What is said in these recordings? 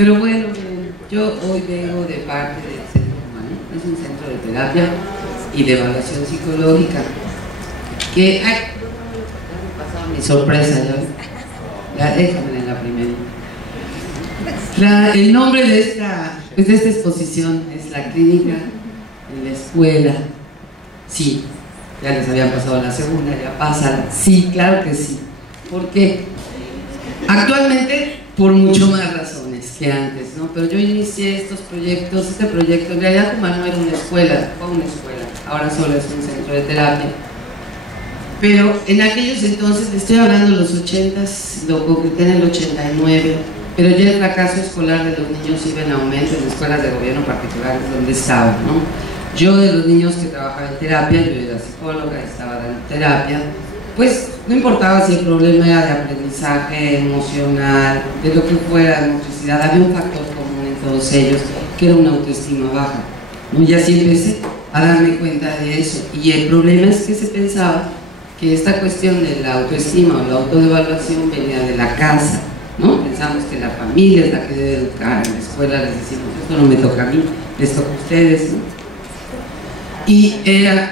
Pero bueno, yo hoy vengo de parte del Centro Humano, es un centro de terapia y de evaluación psicológica. Que, ay, mi sorpresa, ya déjame en la primera. El nombre de esta exposición es La Clínica en la Escuela. Sí, ya les habían pasado la segunda, ya pasan. Sí, claro que sí. ¿Por qué? Actualmente, por mucho más razones que antes, ¿no? Pero yo inicié este proyecto, en realidad como no era una escuela, fue una escuela, ahora solo es un centro de terapia. Pero en aquellos entonces, estoy hablando de los 80s, lo concreté en el 89, pero ya el fracaso escolar de los niños iba en aumento en escuelas de gobierno particulares donde estaba, ¿no? Yo de los niños que trabajaba en terapia, yo era psicóloga, estaba dando terapia, pues no importaba si el problema era de aprendizaje emocional, de lo que fuera, de motricidad, había un factor común en todos ellos, que era una autoestima baja, ¿no? Y así empecé a darme cuenta de eso, y el problema es que se pensaba que esta cuestión de la autoestima o la autodevaluación venía de la casa, ¿no? Pensamos que la familia es la que debe educar, en la escuela les decimos, esto no me toca a mí, les toca a ustedes, ¿no? Y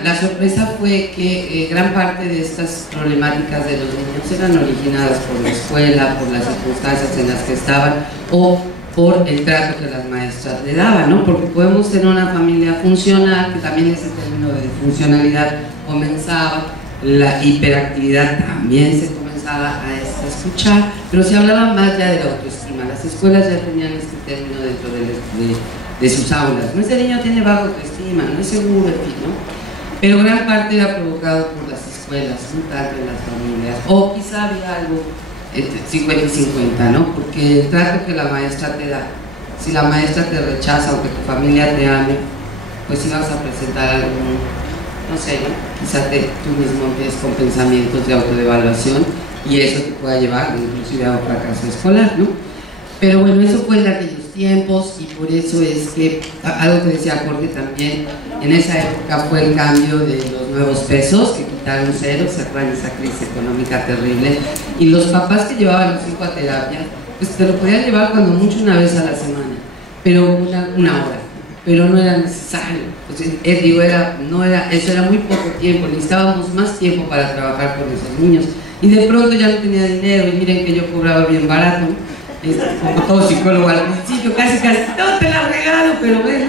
la sorpresa fue que gran parte de estas problemáticas de los niños eran originadas por la escuela, por las circunstancias en las que estaban o por el trato que las maestras le daban, ¿no? Porque podemos tener una familia funcional, que también ese término de funcionalidad comenzaba, la hiperactividad también se comenzaba a escuchar, pero se hablaba más ya de la autoestima. Las escuelas ya tenían este término dentro de sus aulas, ¿no? Ese niño tiene baja autoestima, no es seguro, en fin, ¿no? Pero gran parte era provocado por las escuelas, no tanto en las familias, o quizá había algo 50 y 50, ¿no? Porque el trato que la maestra te da, si la maestra te rechaza, aunque tu familia te ame, pues si vas a presentar algún, no sé, ¿no? Quizá tú mismo empieces con pensamientos de autodevaluación y eso te pueda llevar inclusive a un fracaso escolar, ¿no? Pero bueno, eso fue en aquellos tiempos y por eso es que, algo que decía Jorge también, en esa época fue el cambio de los nuevos pesos, que quitaron ceros, se acuerdan de esa crisis económica terrible, y los papás que llevaban a los hijos a terapia, pues te lo podían llevar cuando mucho una vez a la semana, pero una hora, pero no era necesario, pues, eso era muy poco tiempo, necesitábamos más tiempo para trabajar con esos niños, y de pronto ya no tenía dinero, y miren que yo cobraba bien barato, como todo psicólogo al principio, casi todo te la regalo, pero bueno.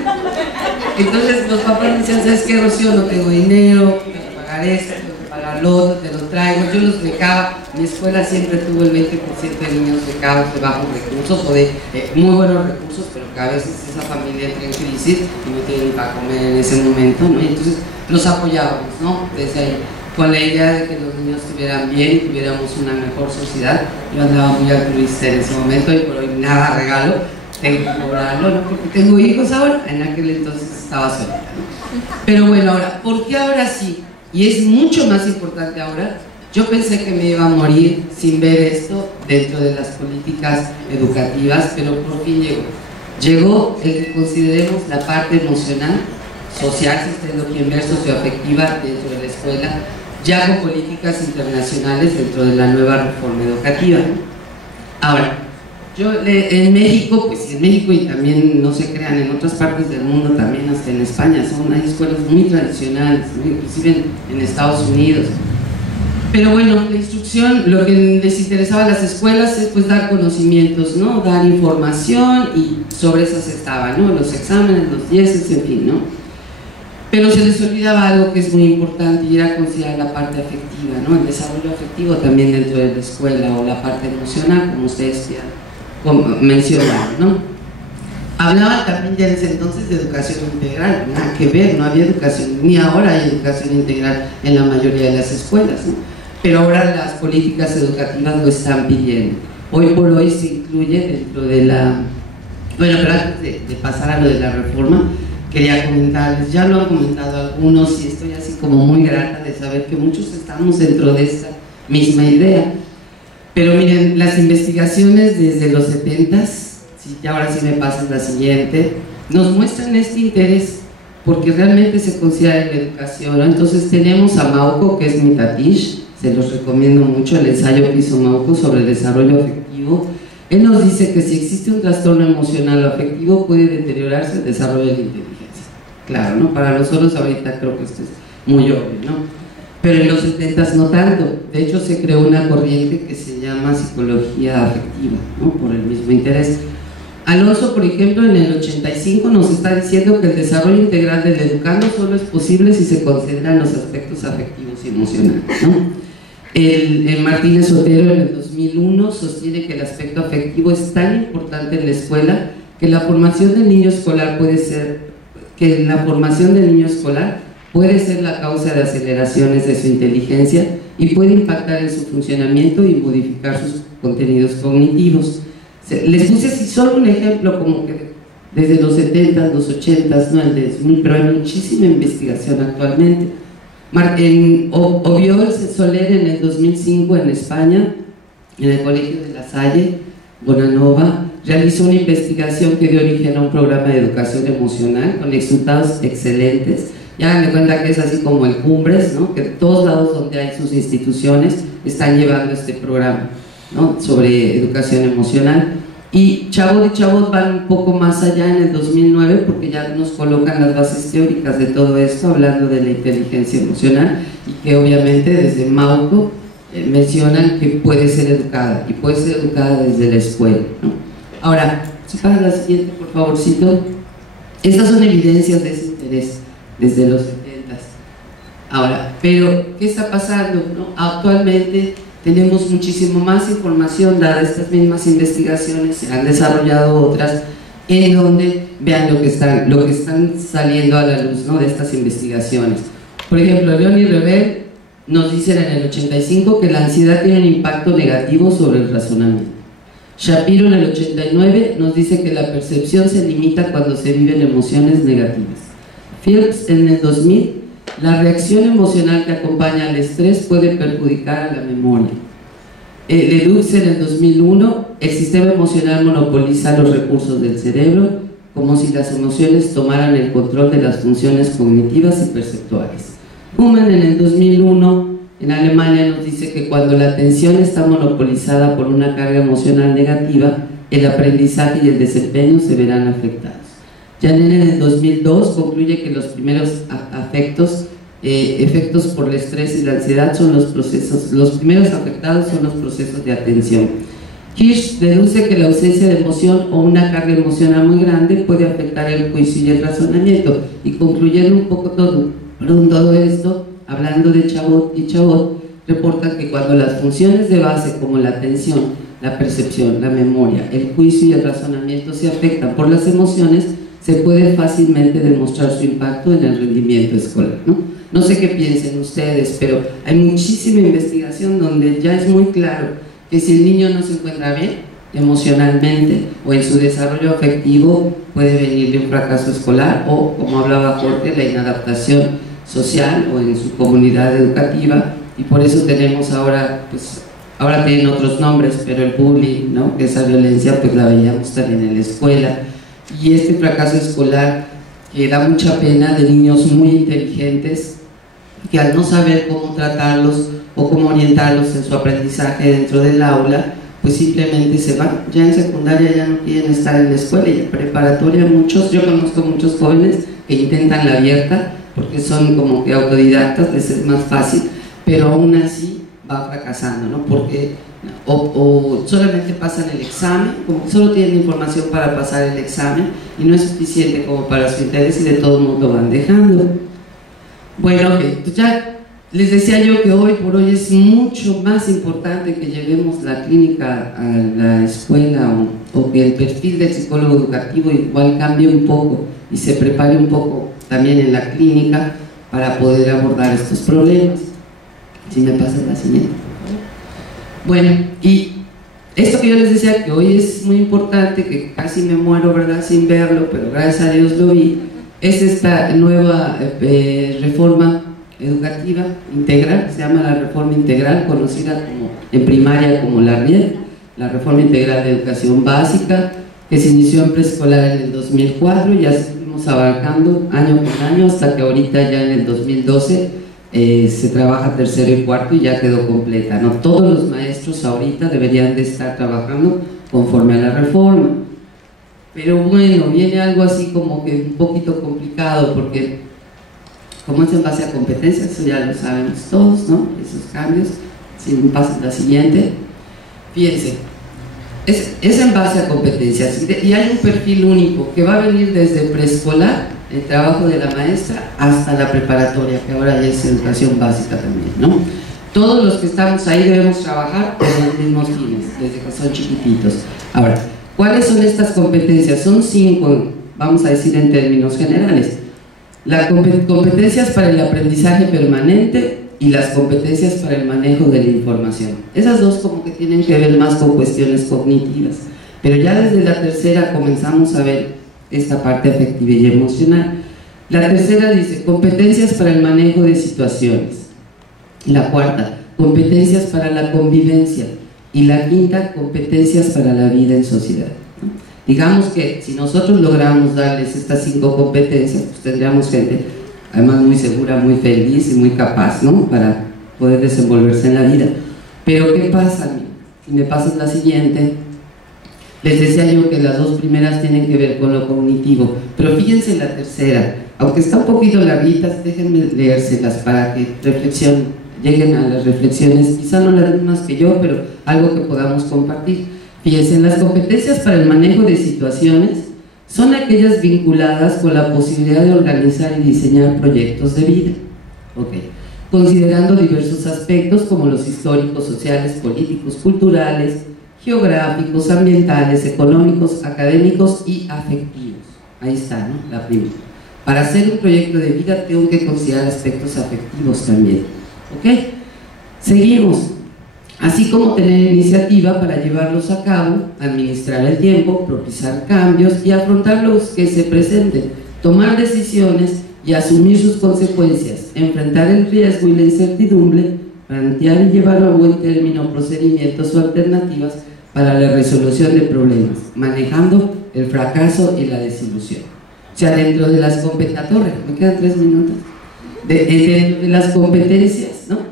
Entonces los papás me decían, ¿sabes qué, Rocío? No tengo dinero, tengo que pagar esto, tengo que pagar lo otro, te lo traigo. Yo los becaba, mi escuela siempre tuvo el 20% de niños becados de bajos recursos o de muy buenos recursos, pero que a veces esa familia entra en crisis y no tiene ni para comer en ese momento, ¿no? Y entonces los apoyábamos, ¿no? Desde ahí, con la idea de que los niños estuvieran bien y tuviéramos una mejor sociedad. Yo andaba muy altruista en ese momento y por hoy nada regalo, tengo que cobrarlo, ¿no? Porque tengo hijos ahora, en aquel entonces estaba sola, ¿no? Pero bueno, ahora, ¿por qué ahora sí? Y es mucho más importante ahora. Yo pensé que me iba a morir sin ver esto dentro de las políticas educativas, pero por fin llegó. Llegó el que consideremos la parte emocional, social, si ustedes lo quieren ver, socioafectiva dentro de la escuela, ya con políticas internacionales dentro de la nueva reforma educativa. Ahora, yo en México, pues en México y también no se crean, en otras partes del mundo también, hasta en España, hay escuelas muy tradicionales, ¿no? Inclusive en Estados Unidos. Pero bueno, la instrucción, lo que les interesaba a las escuelas es pues dar conocimientos, ¿no? Dar información y sobre esas estaban, ¿no? Los exámenes, los 10, en fin, ¿no? Pero se les olvidaba algo que es muy importante y era considerar la parte afectiva, ¿no? El desarrollo afectivo también dentro de la escuela o la parte emocional, como ustedes ya mencionaron, ¿no? Hablaban también ya desde entonces de educación integral, nada que ver, no había educación, ni ahora hay educación integral en la mayoría de las escuelas, ¿no? Pero ahora las políticas educativas lo están pidiendo. Hoy por hoy se incluye dentro de la... Bueno, pero antes de pasar a lo de la reforma, quería comentarles, ya lo han comentado algunos y estoy así como muy grata de saber que muchos estamos dentro de esta misma idea. Pero miren, las investigaciones desde los 70s, si ahora sí me pasas la siguiente, nos muestran este interés porque realmente se considera la educación, ¿no? Entonces tenemos a Mauco, que es mi tatish, se los recomiendo mucho, el ensayo que hizo Mauco sobre el desarrollo afectivo, Él nos dice que si existe un trastorno emocional o afectivo puede deteriorarse el desarrollo de la inteligencia. Claro, ¿no? Para nosotros ahorita creo que esto es muy obvio, ¿no? Pero en los 70 no tanto. De hecho se creó una corriente que se llama psicología afectiva, ¿no? Por el mismo interés. Alonso, por ejemplo, en el 85 nos está diciendo que el desarrollo integral del educando solo es posible si se consideran los aspectos afectivos y emocionales, ¿no? El Martínez Otero en el 2001 sostiene que el aspecto afectivo es tan importante en la escuela que la formación del niño escolar puede ser la causa de aceleraciones de su inteligencia y puede impactar en su funcionamiento y modificar sus contenidos cognitivos. Les puse así solo un ejemplo, como que desde los 70, los 80, no el de 2000, pero hay muchísima investigación actualmente. Oviol Soler en el 2005 en España, en el Colegio de La Salle, Bonanova, realizó una investigación que dio origen a un programa de educación emocional con resultados excelentes. Ya hagan de cuenta que es así como el Cumbres, ¿no? Que todos lados donde hay sus instituciones están llevando este programa, ¿no? Sobre educación emocional. Y Chabot van un poco más allá en el 2009 porque ya nos colocan las bases teóricas de todo esto, hablando de la inteligencia emocional, y que obviamente desde Mauco mencionan que puede ser educada, y puede ser educada desde la escuela, ¿no? Ahora, si para la siguiente, por favorcito. Estas son evidencias de ese interés desde los 70. Ahora, pero ¿qué está pasando, no? Actualmente tenemos muchísimo más información, dadas estas mismas investigaciones, se han desarrollado otras en donde vean lo que están saliendo a la luz, ¿no? De estas investigaciones. Por ejemplo, León y Rebel nos dicen en el 85 que la ansiedad tiene un impacto negativo sobre el razonamiento. Shapiro en el 89 nos dice que la percepción se limita cuando se viven emociones negativas. Phillips en el 2000, la reacción emocional que acompaña al estrés puede perjudicar a la memoria. Ledoux en el 2001, el sistema emocional monopoliza los recursos del cerebro como si las emociones tomaran el control de las funciones cognitivas y perceptuales. Human en el 2001 en Alemania nos dice que cuando la atención está monopolizada por una carga emocional negativa, el aprendizaje y el desempeño se verán afectados. Janet en el 2002 concluye que los primeros efectos por el estrés y la ansiedad son los primeros afectados son los procesos de atención. Kirsch deduce que la ausencia de emoción o una carga emocional muy grande puede afectar el juicio y el razonamiento, y concluyendo un poco todo esto, hablando de Chabot, reportan que cuando las funciones de base como la atención, la percepción, la memoria, el juicio y el razonamiento se afectan por las emociones, se puede fácilmente demostrar su impacto en el rendimiento escolar, ¿no? No sé qué piensen ustedes, pero hay muchísima investigación donde ya es muy claro que si el niño no se encuentra bien emocionalmente o en su desarrollo afectivo, puede venirle un fracaso escolar o, como hablaba Jorge, la inadaptación social o en su comunidad educativa. Y por eso tenemos ahora, pues ahora tienen otros nombres, pero el bullying, ¿no? Que esa violencia pues la veíamos también en la escuela. Y este fracaso escolar que da mucha pena, de niños muy inteligentes que al no saber cómo tratarlos o cómo orientarlos en su aprendizaje dentro del aula, pues simplemente se van. Ya en secundaria ya no quieren estar en la escuela, y en preparatoria yo conozco muchos jóvenes que intentan la abierta porque son como que autodidactas, les es más fácil, pero aún así va fracasando, ¿no? Porque o solamente pasan el examen, como que solo tienen información para pasar el examen y no es suficiente como para su interés, y de todo mundo van dejando. Bueno, pues ya les decía yo que hoy por hoy es mucho más importante que llevemos la clínica a la escuela, o que el perfil del psicólogo educativo igual cambie un poco y se prepare un poco también en la clínica para poder abordar estos problemas. Si me pasan la siguiente. Bueno, y esto que yo les decía que hoy es muy importante, que casi me muero, ¿verdad?, sin verlo, pero gracias a Dios lo vi, es esta nueva reforma educativa integral, se llama la reforma integral, conocida como, en primaria como la RIED, la reforma integral de educación básica, que se inició en preescolar en el 2004, y ya seguimos abarcando año con año hasta que ahorita ya en el 2012 se trabaja tercero y cuarto y ya quedó completa, ¿no? Todos los maestros ahorita deberían de estar trabajando conforme a la reforma. Pero bueno, viene algo así como que un poquito complicado, porque como es en base a competencias, eso ya lo sabemos todos, ¿no? Esos cambios. Si me pasan la siguiente, fíjense, es en base a competencias y hay un perfil único que va a venir desde preescolar, el trabajo de la maestra, hasta la preparatoria, que ahora ya es educación básica también, ¿no? Todos los que estamos ahí debemos trabajar con los mismos fines, desde que son chiquititos. Ahora, ¿cuáles son estas competencias? Son 5, vamos a decir en términos generales. Las competencias para el aprendizaje permanente y las competencias para el manejo de la información. Esas dos como que tienen que ver más con cuestiones cognitivas, pero ya desde la tercera comenzamos a ver esta parte afectiva y emocional. La tercera dice competencias para el manejo de situaciones. La cuarta, competencias para la convivencia. Y la quinta, competencias para la vida en sociedad. Digamos que si nosotros logramos darles estas 5 competencias, pues tendríamos gente además muy segura, muy feliz y muy capaz, ¿no? Para poder desenvolverse en la vida. Pero ¿qué pasa? Si me pasas la siguiente, les decía yo que las 2 primeras tienen que ver con lo cognitivo, pero fíjense la tercera, aunque está un poquito larguitas, déjenme leérselas para que reflexionen, lleguen a las reflexiones, quizá no las mismas que yo, pero algo que podamos compartir. Fíjense, las competencias para el manejo de situaciones son aquellas vinculadas con la posibilidad de organizar y diseñar proyectos de vida, considerando diversos aspectos como los históricos, sociales, políticos, culturales, geográficos, ambientales, económicos, académicos y afectivos. Ahí está, ¿no? La primera. Para hacer un proyecto de vida tengo que considerar aspectos afectivos también. Seguimos. Así como tener iniciativa para llevarlos a cabo, administrar el tiempo, propiciar cambios y afrontar los que se presenten, tomar decisiones y asumir sus consecuencias, enfrentar el riesgo y la incertidumbre, plantear y llevar a buen término procedimientos o alternativas para la resolución de problemas, manejando el fracaso y la desilusión. O sea, dentro de las competencias, me quedan 3 minutos, dentro de las competencias, ¿no?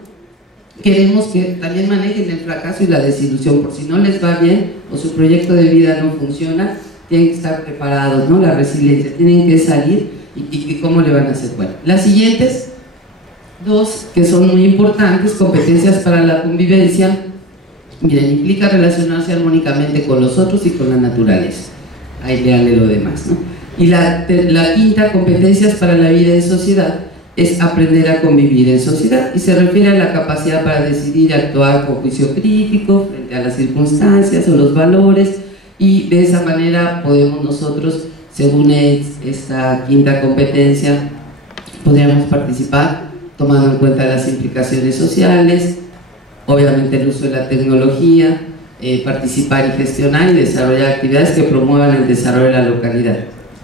Queremos que también manejen el fracaso y la desilusión, por si no les va bien o su proyecto de vida no funciona, tienen que estar preparados, ¿no? La resiliencia, tienen que salir y cómo le van a hacer. Bueno, las siguientes 2 que son muy importantes, competencias para la convivencia, miren, implica relacionarse armónicamente con los otros y con la naturaleza. Ahí léanle lo demás, ¿no? Y la quinta, competencias para la vida en sociedad, es aprender a convivir en sociedad y se refiere a la capacidad para decidir y actuar con juicio crítico frente a las circunstancias o los valores, y de esa manera podemos nosotros, según esta quinta competencia, podríamos participar tomando en cuenta las implicaciones sociales, obviamente el uso de la tecnología, participar y gestionar y desarrollar actividades que promuevan el desarrollo de la localidad,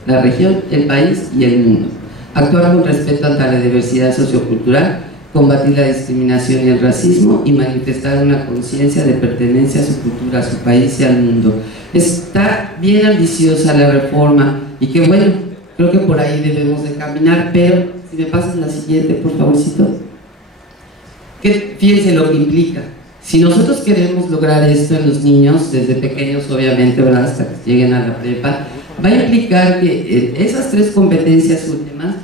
la región, el país y el mundo. Actuar con respeto ante la diversidad sociocultural, combatir la discriminación y el racismo y manifestar una conciencia de pertenencia a su cultura, a su país y al mundo. Está bien ambiciosa la reforma y que bueno, creo que por ahí debemos de caminar, pero si me pasas la siguiente, por favorcito. Fíjense lo que implica. Si nosotros queremos lograr esto en los niños, desde pequeños obviamente, ¿verdad?, hasta que lleguen a la prepa, va a implicar que esas 3 competencias últimas,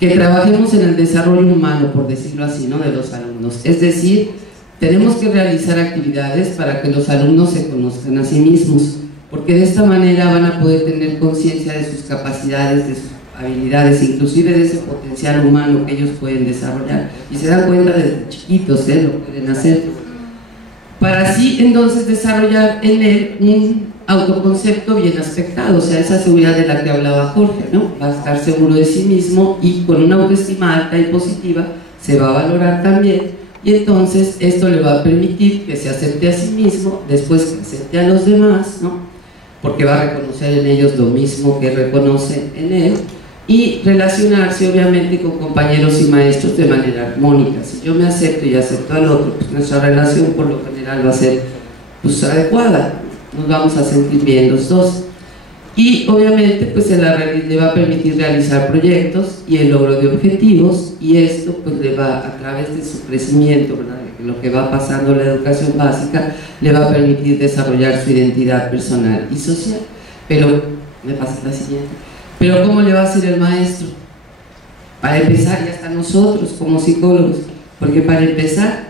que trabajemos en el desarrollo humano, por decirlo así, ¿no?, de los alumnos. Es decir, tenemos que realizar actividades para que los alumnos se conozcan a sí mismos, porque de esta manera van a poder tener conciencia de sus capacidades, de sus habilidades, inclusive de ese potencial humano que ellos pueden desarrollar, y se dan cuenta desde chiquitos, lo pueden hacer, para así entonces desarrollar en él un autoconcepto bien aspectado, o sea, esa seguridad de la que hablaba Jorge, ¿no? Va a estar seguro de sí mismo y con una autoestima alta y positiva se va a valorar también, y entonces esto le va a permitir que se acepte a sí mismo, después que acepte a los demás, ¿no?, porque va a reconocer en ellos lo mismo que reconoce en él, y relacionarse obviamente con compañeros y maestros de manera armónica. Si yo me acepto y acepto al otro, pues nuestra relación por lo general va a ser pues adecuada, nos vamos a sentir bien los dos. Y obviamente pues le va a permitir realizar proyectos y el logro de objetivos, y esto pues le va, a través de su crecimiento, ¿verdad?, lo que va pasando en la educación básica, le va a permitir desarrollar su identidad personal y social. Pero, me pasas la siguiente, pero ¿cómo le va a hacer el maestro? Para empezar, ya está nosotros como psicólogos, porque para empezar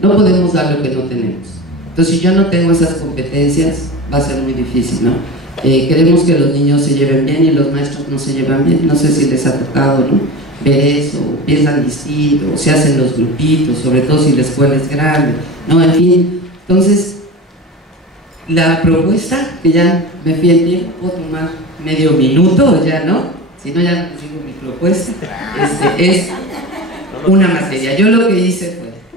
no podemos dar lo que no tenemos. Entonces, si yo no tengo esas competencias, va a ser muy difícil, ¿no? Queremos que los niños se lleven bien y los maestros no se llevan bien. No sé si les ha tocado, ¿no?, ver eso, piensan distinto, se hacen los grupitos, sobre todo si la escuela es grande, ¿no? En fin, entonces, la propuesta, que ya me fui el tiempo, puedo tomar medio minuto, ya no, si no ya no digo mi propuesta, es una materia. Yo lo que hice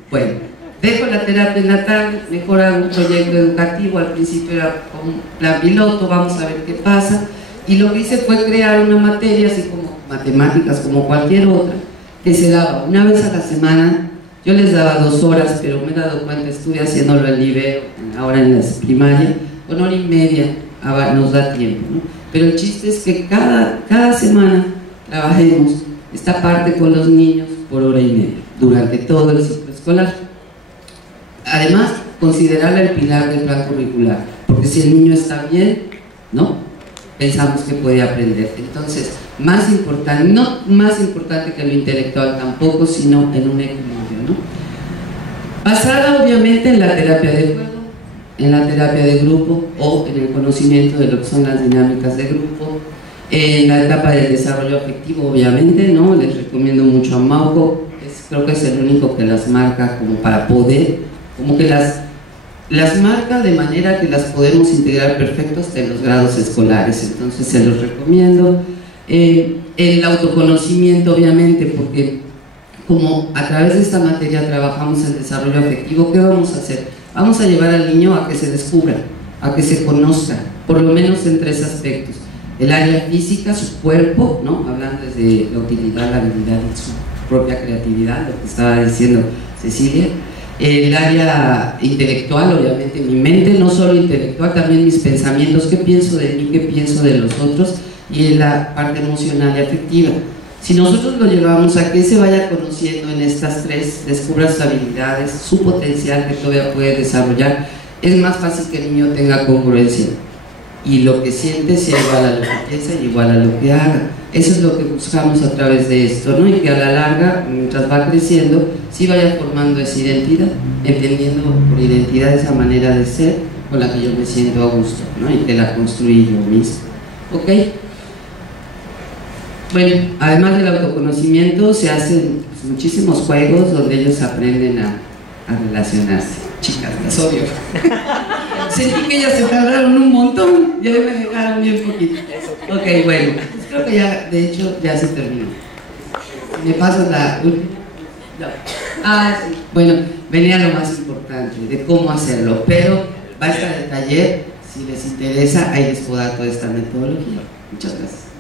fue, bueno, dejo la terapia en la tarde, mejor hago un proyecto educativo. Al principio era un plan piloto, vamos a ver qué pasa, y lo que hice fue crear una materia, así como matemáticas, como cualquier otra, que se daba una vez a la semana. Yo les daba 2 horas, pero me he dado cuenta, estuve haciéndolo en Libero, ahora en la primaria, con 1 hora y media nos da tiempo, ¿no? Pero el chiste es que cada semana trabajemos esta parte con los niños por 1 hora y media, durante todo el ciclo escolar. Además, considerarla el pilar del plan curricular, porque si el niño está bien, ¿no?, pensamos que puede aprender. Entonces, más importante, no más importante que lo intelectual tampoco, sino en un equilibrio, ¿no? Basada obviamente en la terapia de juego, en la terapia de grupo, o en el conocimiento de lo que son las dinámicas de grupo, en la etapa del desarrollo afectivo, obviamente, ¿no? Les recomiendo mucho a Mauco, creo que es el único que las marca como para poder, como que las marca de manera que las podemos integrar perfecto hasta en los grados escolares. Entonces se los recomiendo. El autoconocimiento, obviamente, porque como a través de esta materia trabajamos el desarrollo afectivo, ¿qué vamos a hacer? Vamos a llevar al niño a que se descubra, a que se conozca, por lo menos en 3 aspectos: el área física, su cuerpo, ¿no?, hablando desde la utilidad, la habilidad y su propia creatividad, lo que estaba diciendo Cecilia; el área intelectual, obviamente mi mente, no solo intelectual, también mis pensamientos, qué pienso de mí, qué pienso de los otros; y en la parte emocional y afectiva. Si nosotros lo llevamos a que se vaya conociendo en estas 3, descubra sus habilidades, su potencial que todavía puede desarrollar, es más fácil que el niño tenga congruencia, y lo que siente sea igual a lo que piensa y igual a lo que haga. Eso es lo que buscamos a través de esto, ¿no? Y que a la larga, mientras va creciendo, sí vaya formando esa identidad, entendiendo por identidad esa manera de ser con la que yo me siento a gusto, ¿no?, y que la construí yo mismo. ¿Ok? Bueno, además del autoconocimiento, se hacen muchísimos juegos donde ellos aprenden a relacionarse. Chicas, las odio. Sentí que ellas se tardaron un montón y ahí me dejaron bien poquito. Ok, bueno, pues creo que ya, de hecho, ya se terminó. Me paso la última. No. Sí. Bueno, venía lo más importante de cómo hacerlo, pero va a estar el taller, si les interesa, ahí les puedo dar toda esta metodología. Muchas gracias.